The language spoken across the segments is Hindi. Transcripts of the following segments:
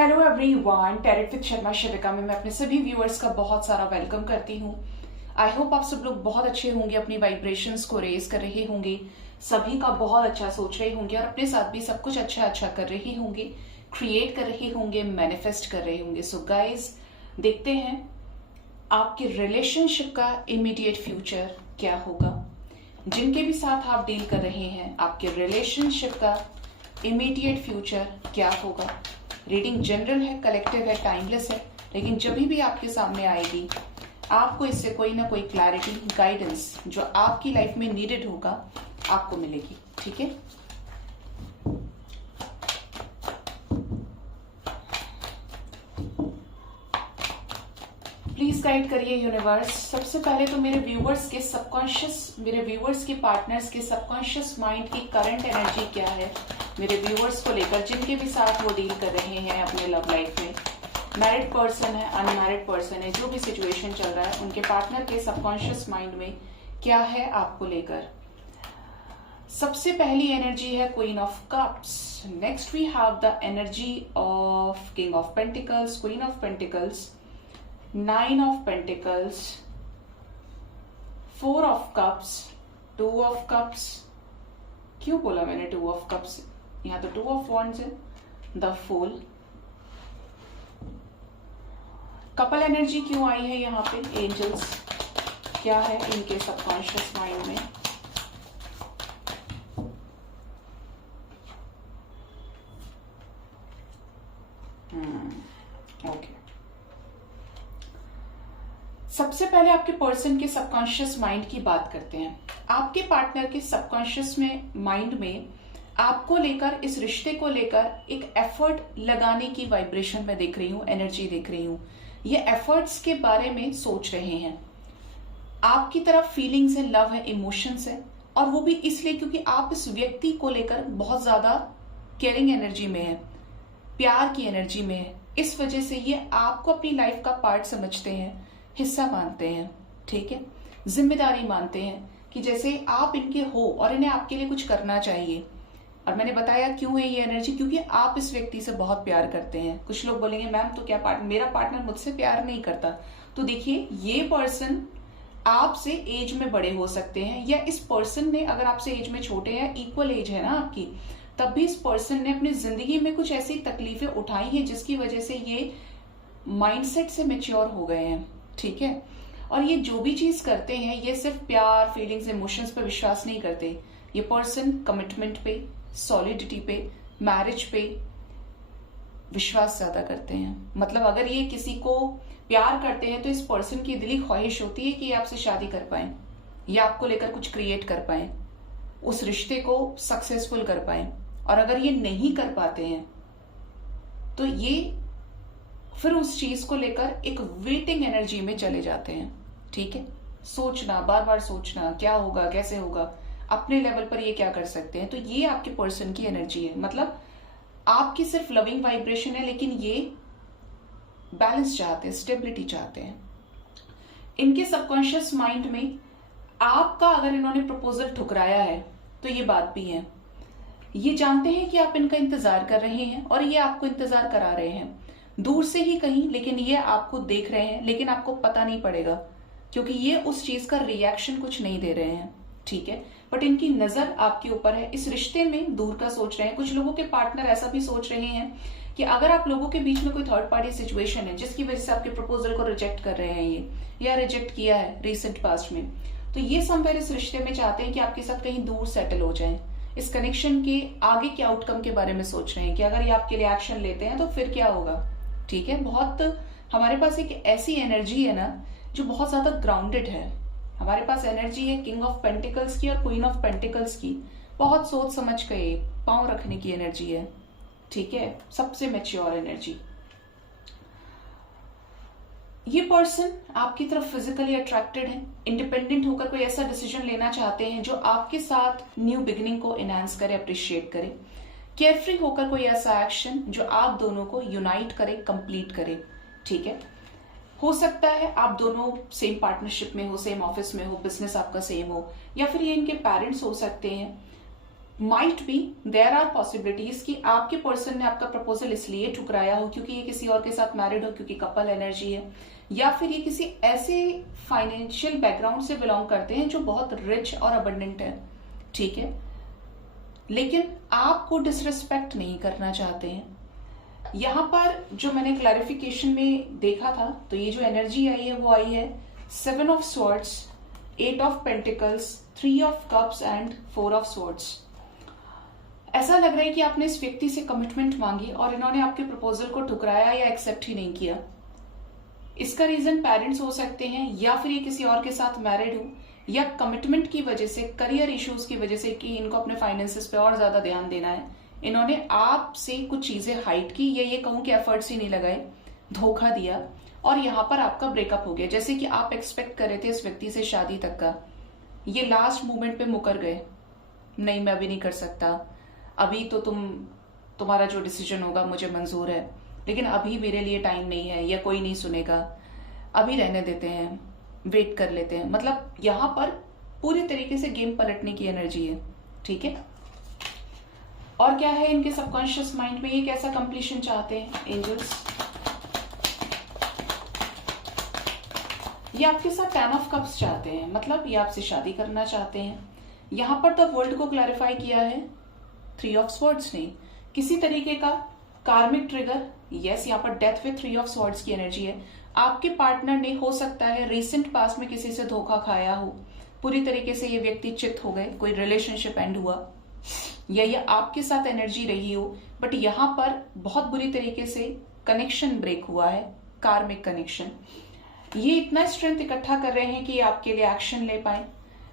Hello everyone, tarot with Sharma Shivika में मैं अपने सभी व्यूअर्स का बहुत सारा वेलकम करती हूँ। आई होप आप सब लोग बहुत अच्छे होंगे, अपनी वाइब्रेशंस को रेज कर रहे होंगे, सभी का बहुत अच्छा सोच रहे होंगे और अपने साथ भी सब कुछ अच्छा अच्छा कर रहे होंगे, क्रिएट कर रहे होंगे, मैनिफेस्ट कर रहे होंगे। सो गाइज, देखते हैं आपके रिलेशनशिप का इमीडिएट फ्यूचर क्या होगा। जिनके भी साथ आप डील कर रहे हैं, आपके रिलेशनशिप का इमीडिएट फ्यूचर क्या होगा। रीडिंग जनरल है, कलेक्टिव है, टाइमलेस है, लेकिन जब भी आपके सामने आएगी आपको इससे कोई ना कोई क्लैरिटी, गाइडेंस जो आपकी लाइफ में नीडेड होगा आपको मिलेगी। ठीक है, प्लीज गाइड करिए यूनिवर्स। सबसे पहले तो मेरे व्यूवर्स के सबकॉन्शियस, मेरे व्यूवर्स के पार्टनर्स के सबकॉन्शियस माइंड की करंट एनर्जी क्या है मेरे व्यूवर्स को लेकर, जिनके भी साथ वो डील कर रहे हैं अपने लव लाइफ में। मैरिड पर्सन है, अनमैरिड पर्सन है, जो भी सिचुएशन चल रहा है, उनके पार्टनर के सबकॉन्शियस माइंड में क्या है आपको लेकर। सबसे पहली एनर्जी है queen of cups. Next we have the energy of king of pentacles, queen of pentacles, nine of pentacles, four of cups, two of cups. क्यों बोला मैंने टू ऑफ कप्स? यहाँ तो टू ऑफ वॉन्ड्स है, द फूल। कपल एनर्जी क्यों आई है यहाँ पे? एंजल्स क्या है इनके सबकॉन्शियस माइंड में? ओके, सबसे पहले आपके पर्सन के सबकॉन्शियस माइंड की बात करते हैं। आपके पार्टनर के सबकॉन्शियस में माइंड में आपको लेकर, इस रिश्ते को लेकर एक एफर्ट लगाने की वाइब्रेशन में देख रही हूं, एनर्जी देख रही हूं। ये एफर्ट्स के बारे में सोच रहे हैं। आपकी तरफ फीलिंग्स है, लव है, इमोशंस है, और वो भी इसलिए क्योंकि आप इस व्यक्ति को लेकर बहुत ज्यादा केयरिंग एनर्जी में है, प्यार की एनर्जी में है। इस वजह से ये आपको अपनी लाइफ का पार्ट समझते हैं, हिस्सा मानते हैं। ठीक है, जिम्मेदारी मानते हैं कि जैसे आप इनके हो और इन्हें आपके लिए कुछ करना चाहिए। और मैंने बताया क्यों है ये एनर्जी, क्योंकि आप इस व्यक्ति से बहुत प्यार करते हैं। कुछ लोग बोलेंगे मैम तो क्या मेरा पार्टनर मुझसे प्यार नहीं करता? तो देखिए, ये पर्सन आपसे एज में बड़े हो सकते हैं, या इस पर्सन ने, अगर आपसे एज में छोटे हैं, इक्वल एज है ना आपकी, तब भी इस पर्सन ने अपनी जिंदगी में कुछ ऐसी तकलीफें उठाई हैं जिसकी वजह से ये माइंडसेट से मेच्योर हो गए हैं। ठीक है, और ये जो भी चीज करते हैं ये सिर्फ प्यार, फीलिंग्स, इमोशंस पे विश्वास नहीं करते। ये पर्सन कमिटमेंट पे, सॉलिडिटी पे, मैरिज पे विश्वास ज्यादा करते हैं। मतलब अगर ये किसी को प्यार करते हैं तो इस पर्सन की दिली ख्वाहिश होती है कि ये आपसे शादी कर पाए, या आपको लेकर कुछ क्रिएट कर पाए, उस रिश्ते को सक्सेसफुल कर पाए। और अगर ये नहीं कर पाते हैं तो ये फिर उस चीज को लेकर एक वेटिंग एनर्जी में चले जाते हैं। ठीक है, सोचना, बार बार सोचना, क्या होगा, कैसे होगा, अपने लेवल पर ये क्या कर सकते हैं। तो ये आपके पर्सन की एनर्जी है। मतलब आपकी सिर्फ लविंग वाइब्रेशन है, लेकिन ये बैलेंस चाहते हैं, स्टेबिलिटी चाहते हैं। इनके सबकॉन्शियस माइंड में आपका अगर इन्होंने प्रपोजल ठुकराया है तो ये बात भी है। ये जानते हैं कि आप इनका इंतजार कर रहे हैं और ये आपको इंतजार करा रहे हैं, दूर से ही कहीं, लेकिन ये आपको देख रहे हैं, लेकिन आपको पता नहीं पड़ेगा क्योंकि ये उस चीज का रिएक्शन कुछ नहीं दे रहे हैं। ठीक है, बट इनकी नजर आपके ऊपर है, इस रिश्ते में दूर का सोच रहे हैं। कुछ लोगों के पार्टनर ऐसा भी सोच रहे हैं कि अगर आप लोगों के बीच में कोई थर्ड पार्टी सिचुएशन है जिसकी वजह से आपके प्रपोजल को रिजेक्ट कर रहे हैं ये, या रिजेक्ट किया है रिसेंट पास्ट में, तो ये समवेयर इस रिश्ते में चाहते हैं कि आपके साथ कहीं दूर सेटल हो जाए। इस कनेक्शन के आगे के आउटकम के बारे में सोच रहे हैं कि अगर ये आपके लिए एक्शन लेते हैं तो फिर क्या होगा। ठीक है, बहुत हमारे पास एक ऐसी एनर्जी है ना जो बहुत ज्यादा ग्राउंडेड है। हमारे पास एनर्जी है किंग ऑफ पेंटिकल्स की और क्वीन ऑफ पेंटिकल्स की, बहुत सोच समझ के पांव रखने की एनर्जी है। ठीक है, सबसे मैच्योर एनर्जी। ये पर्सन आपकी तरफ फिजिकली अट्रैक्टेड है, इंडिपेंडेंट होकर कोई ऐसा डिसीजन लेना चाहते हैं जो आपके साथ न्यू बिगिनिंग को एनहांस करे, अप्रिशिएट करे। केयरफ्री होकर कोई ऐसा एक्शन जो आप दोनों को यूनाइट करे, कंप्लीट करे। ठीक है, हो सकता है आप दोनों सेम पार्टनरशिप में हो, सेम ऑफिस में हो, बिजनेस आपका सेम हो, या फिर ये इनके पेरेंट्स हो सकते हैं। Might be there are possibilities कि आपके पर्सन ने आपका प्रपोजल इसलिए ठुकराया हो क्योंकि ये किसी और के साथ मैरिड हो, क्योंकि कपल एनर्जी है, या फिर ये किसी ऐसे फाइनेंशियल बैकग्राउंड से बिलोंग करते हैं जो बहुत रिच और अबंडेंट है, ठीक है, लेकिन आपको डिसरिस्पेक्ट नहीं करना चाहते हैं। यहां पर जो मैंने क्लैरिफिकेशन में देखा था, तो ये जो एनर्जी आई है वो आई है 7 of swords, 8 of pentacles, 3 of cups and 4 of swords. ऐसा लग रहा है कि आपने इस व्यक्ति से कमिटमेंट मांगी और इन्होंने आपके प्रपोजल को ठुकराया या एक्सेप्ट ही नहीं किया। इसका रीजन पेरेंट्स हो सकते हैं, या फिर ये किसी और के साथ मैरिड हो, या कमिटमेंट की वजह से, करियर इश्यूज की वजह से कि इनको अपने फाइनेंसेस पे और ज्यादा ध्यान देना है, इन्होंने आपसे कुछ चीजें हाइड की, या ये कहूं कि एफर्ट्स ही नहीं लगाए, धोखा दिया, और यहां पर आपका ब्रेकअप हो गया। जैसे कि आप एक्सपेक्ट कर रहे थे इस व्यक्ति से शादी तक का, ये लास्ट मोमेंट पे मुकर गए, नहीं मैं अभी नहीं कर सकता, अभी तो तुम्हारा जो डिसीजन होगा मुझे मंजूर है, लेकिन अभी मेरे लिए टाइम नहीं है, या कोई नहीं सुनेगा, अभी रहने देते हैं, वेट कर लेते हैं। मतलब यहां पर पूरी तरीके से गेम पलटने की एनर्जी है, ठीक है। और क्या है इनके सबकॉन्शियस माइंड में, ये कैसा कंप्लीशन चाहते हैं एंजल्स। ये आपके साथ 10 ऑफ कप्स चाहते हैं, मतलब ये आपसे शादी करना चाहते हैं। यहां पर तो वर्ल्ड को क्लैरिफाई किया है 3 ऑफ स्वॉर्ड्स ने, किसी तरीके का कार्मिक ट्रिगर, यस, यहाँ पर डेथ विथ 3 ऑफ स्वॉर्ड्स की एनर्जी है। आपके पार्टनर ने हो सकता है रिसेंट पास्ट में किसी से धोखा खाया हो, पूरी तरीके से ये व्यक्ति चित हो गए, कोई रिलेशनशिप एंड हुआ, या ये आपके साथ एनर्जी रही हो, बट यहां पर बहुत बुरी तरीके से कनेक्शन ब्रेक हुआ है, कार्मिक कनेक्शन। ये इतना स्ट्रेंथ इकट्ठा कर रहे हैं कि ये आपके लिए एक्शन ले पाए,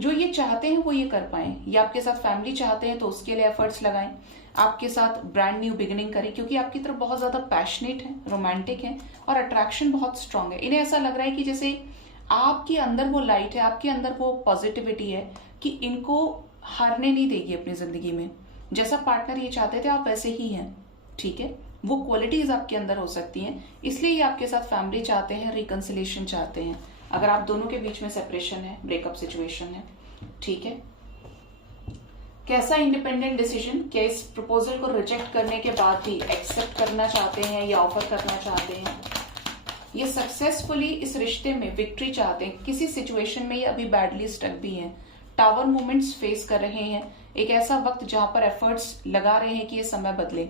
जो ये चाहते हैं वो ये कर पाए। ये आपके साथ फैमिली चाहते हैं तो उसके लिए एफर्ट्स लगाएं, आपके साथ ब्रांड न्यू बिगिनिंग करें, क्योंकि आपकी तरफ बहुत ज्यादा पैशनेट है, रोमांटिक है, और अट्रैक्शन बहुत स्ट्रांग है। इन्हें ऐसा लग रहा है कि जैसे आपके अंदर वो लाइट है, आपके अंदर वो पॉजिटिविटी है कि इनको हारने नहीं देगी अपनी जिंदगी में। जैसा पार्टनर ये चाहते थे आप वैसे ही हैं, ठीक है, वो क्वालिटीज आपके अंदर हो सकती हैं, इसलिए ये आपके साथ फैमिली चाहते हैं, रिकंसिलेशन चाहते हैं। अगर आप दोनों के बीच में सेपरेशन है, ब्रेकअप सिचुएशन है, ठीक है। कैसा इंडिपेंडेंट डिसीजन, क्या इस प्रपोजल को रिजेक्ट करने के बाद भी एक्सेप्ट करना चाहते हैं या ऑफर करना चाहते हैं। ये सक्सेसफुली इस रिश्ते में विक्ट्री चाहते हैं, किसी सिचुएशन में ये अभी बैडली स्टक भी हैं, टावर मूवमेंट्स फेस कर रहे हैं, एक ऐसा वक्त जहां पर एफर्ट्स लगा रहे हैं कि ये समय बदले।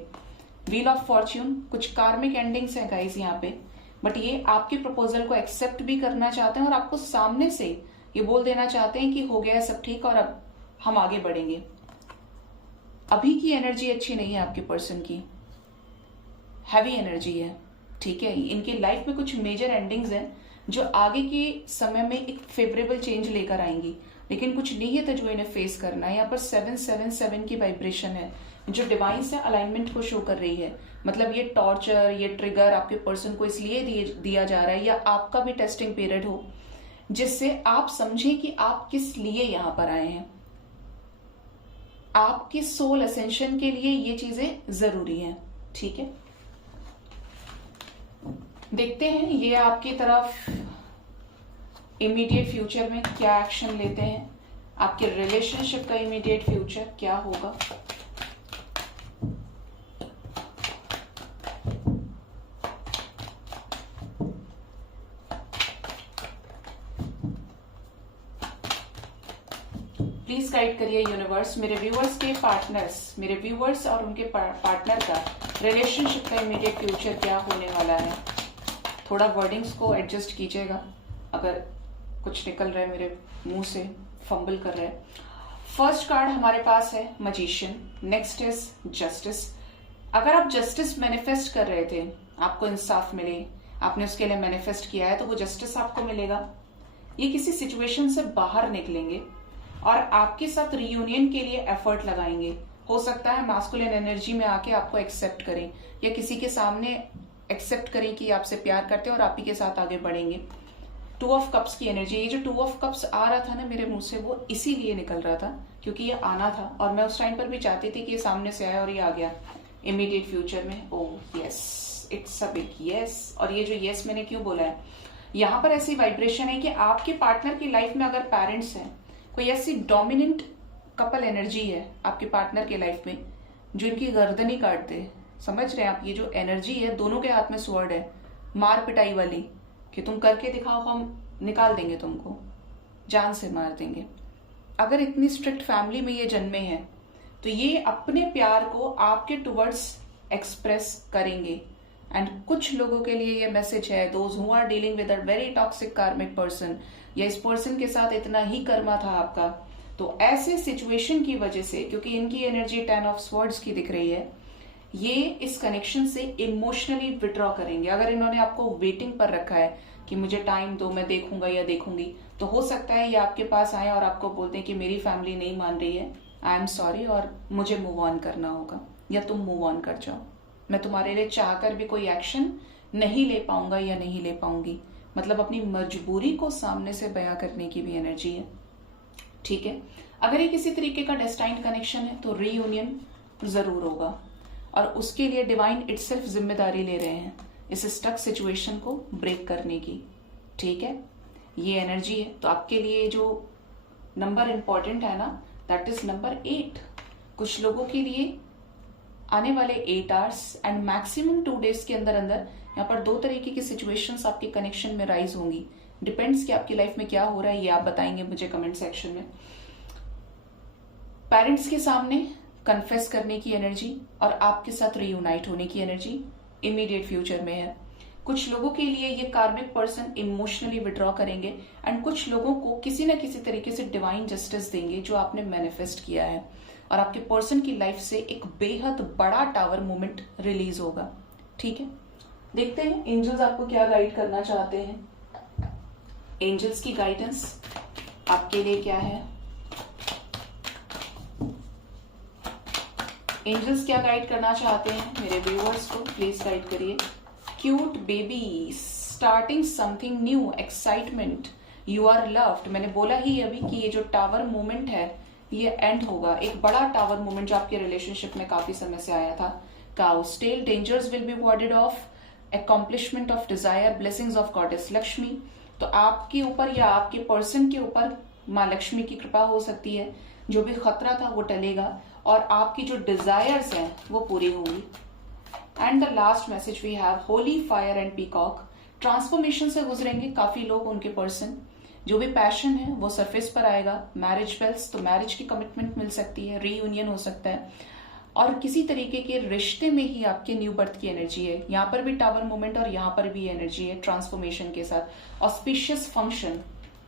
व्हील ऑफ फॉर्च्यून, कुछ कार्मिक एंडिंग्स हैं गाइस यहाँ पे, बट ये आपके प्रपोजल को एक्सेप्ट भी करना चाहते हैं और आपको सामने से ये बोल देना चाहते हैं कि हो गया है सब ठीक और अब हम आगे बढ़ेंगे। अभी की एनर्जी अच्छी नहीं है आपके पर्सन की, हैवी एनर्जी है, ठीक है। इनकी लाइफ में कुछ मेजर एंडिंग्स हैं जो आगे के समय में एक फेवरेबल चेंज लेकर आएंगी, लेकिन कुछ निहित है जो इन्हें फेस करना है। यहाँ पर 777 की वाइब्रेशन है जो डिवाइन से अलाइनमेंट को शो कर रही है। मतलब ये टॉर्चर, ये ट्रिगर आपके पर्सन को इसलिए दिया जा रहा है, या आपका भी टेस्टिंग पीरियड हो जिससे आप समझें कि आप किस लिए यहां पर आए हैं। आपके सोल असेंशन के लिए ये चीजें जरूरी हैं, ठीक है। देखते हैं ये आपकी तरफ इमीडिएट फ्यूचर में क्या एक्शन लेते हैं, आपके रिलेशनशिप का इमीडिएट फ्यूचर क्या होगा। प्लीज गाइड करिए यूनिवर्स, मेरे व्यूअर्स के पार्टनर्स, मेरे व्यूअर्स और उनके पार्टनर का रिलेशनशिप का इमीडिएट फ्यूचर क्या होने वाला है। थोड़ा वर्डिंग्स को एडजस्ट कीजिएगा, अगर कुछ निकल रहा है मेरे मुंह से, फंबल कर रहा है। फर्स्ट कार्ड हमारे पास है मैजिशियन, नेक्स्ट इज जस्टिस। अगर आप जस्टिस मैनिफेस्ट कर रहे थे, आपको इंसाफ मिले, आपने उसके लिए मैनिफेस्ट किया है, तो वो जस्टिस आपको मिलेगा। ये किसी सिचुएशन से बाहर निकलेंगे और आपके साथ रियूनियन के लिए एफर्ट लगाएंगे। हो सकता है मास्कुलिन एनर्जी में आके आपको एक्सेप्ट करें, या किसी के सामने एक्सेप्ट करें कि आपसे प्यार करते हैं और आप ही के साथ आगे बढ़ेंगे। 2 ऑफ कप्स की एनर्जी, ये जो 2 ऑफ कप्स आ रहा था ना मेरे मुंह से, वो इसीलिए निकल रहा था क्योंकि ये आना था और मैं उस टाइम पर भी चाहती थी कि ये सामने से आए और ये आ गया इमीडिएट फ्यूचर में। Oh yes, it's a big yes. और ये जो यस मैंने क्यों बोला है, यहाँ पर ऐसी वाइब्रेशन है कि आपके पार्टनर की लाइफ में अगर पेरेंट्स हैं, कोई ऐसी डोमिनेंट कपल एनर्जी है आपके पार्टनर के लाइफ में जो इनकी गर्दन ही काट दे। समझ रहे हैं आप? ये जो एनर्जी है, दोनों के हाथ में स्वॉर्ड है, मार पिटाई वाली, कि तुम करके दिखाओ, हम निकाल देंगे तुमको, जान से मार देंगे। अगर इतनी स्ट्रिक्ट फैमिली में ये जन्मे हैं तो ये अपने प्यार को आपके टुवर्ड्स एक्सप्रेस करेंगे। एंड कुछ लोगों के लिए ये मैसेज है, those who are dealing with a very toxic karmic person, या इस पर्सन के साथ इतना ही कर्मा था आपका, तो ऐसे सिचुएशन की वजह से, क्योंकि इनकी एनर्जी 10 ऑफ स्वॉर्ड्स की दिख रही है, ये इस कनेक्शन से इमोशनली विड्रॉ करेंगे। अगर इन्होंने आपको वेटिंग पर रखा है कि मुझे टाइम दो, मैं देखूंगा या देखूंगी, तो हो सकता है ये आपके पास आए और आपको बोलते हैं कि मेरी फैमिली नहीं मान रही है, आई एम सॉरी, और मुझे मूव ऑन करना होगा, या तुम मूव ऑन कर जाओ, मैं तुम्हारे लिए चाहकर भी कोई एक्शन नहीं ले पाऊंगा या नहीं ले पाऊंगी। मतलब अपनी मजबूरी को सामने से बयां करने की भी एनर्जी है। ठीक है, अगर ये किसी तरीके का डेस्टाइन्ड कनेक्शन है तो रीयूनियन जरूर होगा, और उसके लिए डिवाइन इटसेल्फ जिम्मेदारी ले रहे हैं इस स्टक सिचुएशन को ब्रेक करने की। ठीक है, ये एनर्जी है। तो आपके लिए जो नंबर इंपॉर्टेंट है ना, दैट इज नंबर 8। कुछ लोगों के लिए आने वाले 8 आवर्स एंड मैक्सिमम 2 डेज के अंदर अंदर यहाँ पर 2 तरीके की सिचुएशंस आपके कनेक्शन में राइज होंगी। डिपेंड्स कि आपकी लाइफ में क्या हो रहा है, ये आप बताएंगे मुझे कमेंट सेक्शन में। पेरेंट्स के सामने कन्फेस करने की एनर्जी और आपके साथ रीयूनाइट होने की एनर्जी इमीडिएट फ्यूचर में है। कुछ लोगों के लिए ये कार्मिक पर्सन इमोशनली विड्रॉ करेंगे, एंड कुछ लोगों को किसी न किसी तरीके से डिवाइन जस्टिस देंगे जो आपने मैनिफेस्ट किया है, और आपके पर्सन की लाइफ से एक बेहद बड़ा टावर मूवमेंट रिलीज होगा। ठीक है, देखते हैं एंजल्स आपको क्या गाइड करना चाहते हैं। एंजल्स की गाइडेंस आपके लिए क्या है? एंजल्स क्या गाइड करना चाहते हैं मेरे व्यूअर्स को, प्लीज गाइड करिए। Cute baby, starting something new, excitement, you are loved. मैंने बोला ही अभी कि ये जो टावर मोमेंट है ये एंड होगा, एक बड़ा टावर मोमेंट जो आपके रिलेशनशिप में काफी समय से आया था। Cows tail, dangers will be warded off, accomplishment of desire, blessings of goddess Lakshmi. तो आपके ऊपर या आपके पर्सन के ऊपर माँ लक्ष्मी की कृपा हो सकती है, जो भी खतरा था वो टलेगा और आपकी जो डिजायर्स हैं वो पूरी होंगी। And the last message we have holy fire and peacock, transformation से गुजरेंगे काफी लोग, उनके पर्सन, जो भी पैशन है वो सरफेस पर आएगा। मैरिज बेल्स, तो मैरिज की कमिटमेंट मिल सकती है, रीयूनियन हो सकता है, और किसी तरीके के रिश्ते में ही आपके न्यू बर्थ की एनर्जी है। यहाँ पर भी टावर मोमेंट और यहाँ पर भी एनर्जी है ट्रांसफॉर्मेशन के साथ। ऑस्पिशियस फंक्शन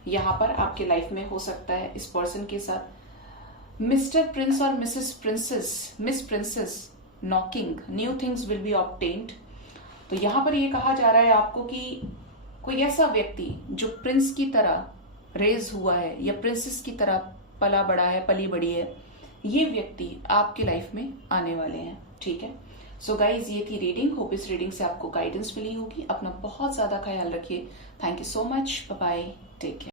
यहाँ पर आपके लाइफ में हो सकता है इस पर्सन के साथ। मिस्टर प्रिंस और Mrs princess, miss princess knocking, new things will be obtained. तो यहाँ पर ये कहा जा रहा है आपको कि कोई ऐसा व्यक्ति जो प्रिंस की तरह रेज हुआ है या प्रिंसेस की तरह पला बड़ा है, पली बड़ी है, ये व्यक्ति आपके लाइफ में आने वाले हैं। ठीक है, सो गाइज ये थी रीडिंग। होप इस रीडिंग से आपको गाइडेंस मिली होगी। अपना बहुत ज्यादा ख्याल रखिए। Thank you so much, bye bye, take care.